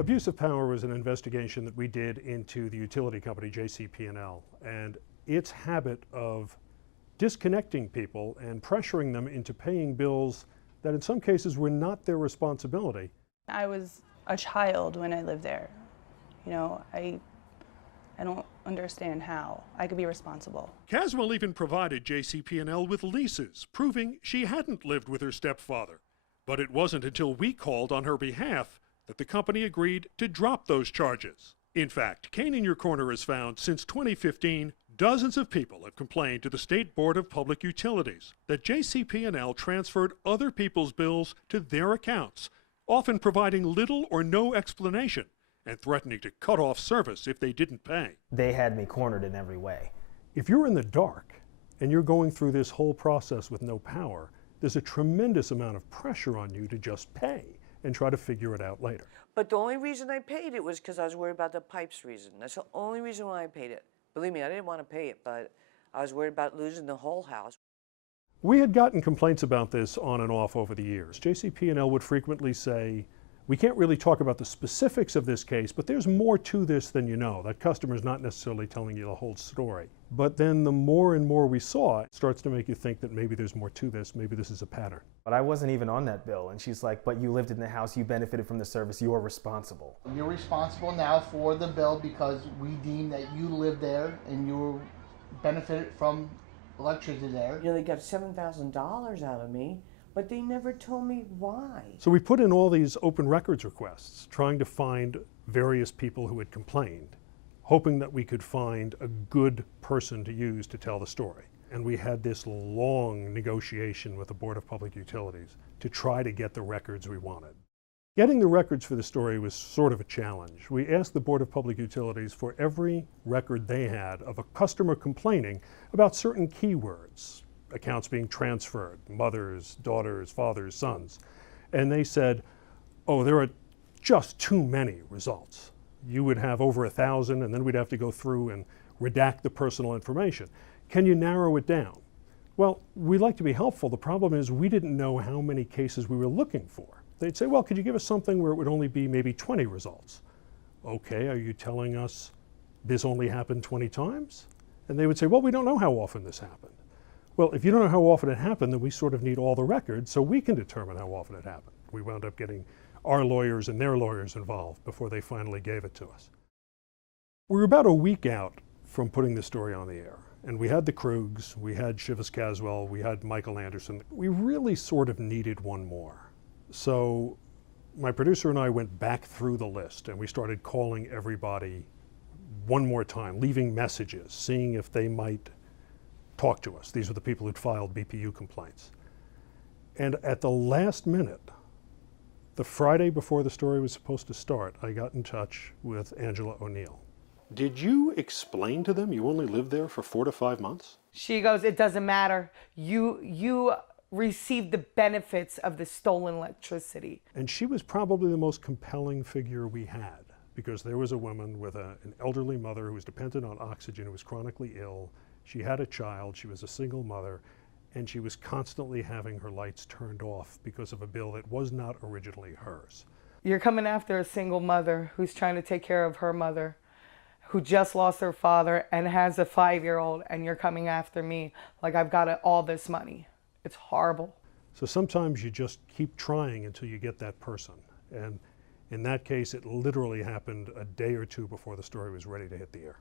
Abuse of power was an investigation that we did into the utility company JCP&L, and its habit of disconnecting people and pressuring them into paying bills that in some cases were not their responsibility. I was a child when I lived there. You know, I don't understand how I could be responsible. Caswell even provided JCP&L with leases, proving she hadn't lived with her stepfather. But it wasn't until we called on her behalf that the company agreed to drop those charges. In fact, Kane in Your Corner has found since 2015, dozens of people have complained to the State Board of Public Utilities that JCP&L transferred other people's bills to their accounts, often providing little or no explanation and threatening to cut off service if they didn't pay. They had me cornered in every way. If you're in the dark and you're going through this whole process with no power, there's a tremendous amount of pressure on you to just pay and try to figure it out later. But the only reason I paid it was because I was worried about the pipes reason. That's the only reason why I paid it. Believe me, I didn't want to pay it, but I was worried about losing the whole house. We had gotten complaints about this on and off over the years. JCP&L would frequently say, we can't really talk about the specifics of this case, but there's more to this than you know. That customer's not necessarily telling you the whole story. But then the more and more we saw, it starts to make you think that maybe there's more to this, maybe this is a pattern. But I wasn't even on that bill, and she's like, but you lived in the house, you benefited from the service, you are responsible. You're responsible now for the bill because we deem that you lived there and you benefited from electricity there. You know, they got $7,000 out of me, but they never told me why. So we put in all these open records requests, trying to find various people who had complained, hoping that we could find a good person to use to tell the story. And we had this long negotiation with the Board of Public Utilities to try to get the records we wanted. Getting the records for the story was sort of a challenge. We asked the Board of Public Utilities for every record they had of a customer complaining about certain keywords, accounts being transferred, mothers, daughters, fathers, sons. And they said, oh, there are just too many results. You would have over 1,000, and then we'd have to go through and redact the personal information. Can you narrow it down? Well, we'd like to be helpful. The problem is we didn't know how many cases we were looking for. They'd say, well, could you give us something where it would only be maybe 20 results? Okay, are you telling us this only happened 20 times? And they would say, well, we don't know how often this happened. Well, if you don't know how often it happened, then we sort of need all the records so we can determine how often it happened. We wound up getting our lawyers and their lawyers involved before they finally gave it to us. We were about a week out from putting the story on the air. And we had the Krugs, we had Shivas Caswell, we had Michael Anderson. We really sort of needed one more. So my producer and I went back through the list and we started calling everybody one more time, leaving messages, seeing if they might talk to us. These were the people who'd filed BPU complaints. And at the last minute, the Friday before the story was supposed to start, I got in touch with Angela O'Neill. Did you explain to them you only lived there for 4 to 5 months? She goes, it doesn't matter. You received the benefits of the stolen electricity. And she was probably the most compelling figure we had, because there was a woman with an elderly mother who was dependent on oxygen, who was chronically ill. She had a child, she was a single mother, and she was constantly having her lights turned off because of a bill that was not originally hers. You're coming after a single mother who's trying to take care of her mother, who just lost her father and has a 5-year-old, and you're coming after me like I've got all this money. It's horrible. So sometimes you just keep trying until you get that person. And in that case, it literally happened a day or two before the story was ready to hit the air.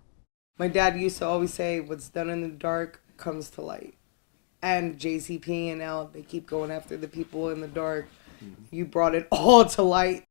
My dad used to always say, what's done in the dark comes to light. And JCP&L, they keep going after the people in the dark. You brought it all to light.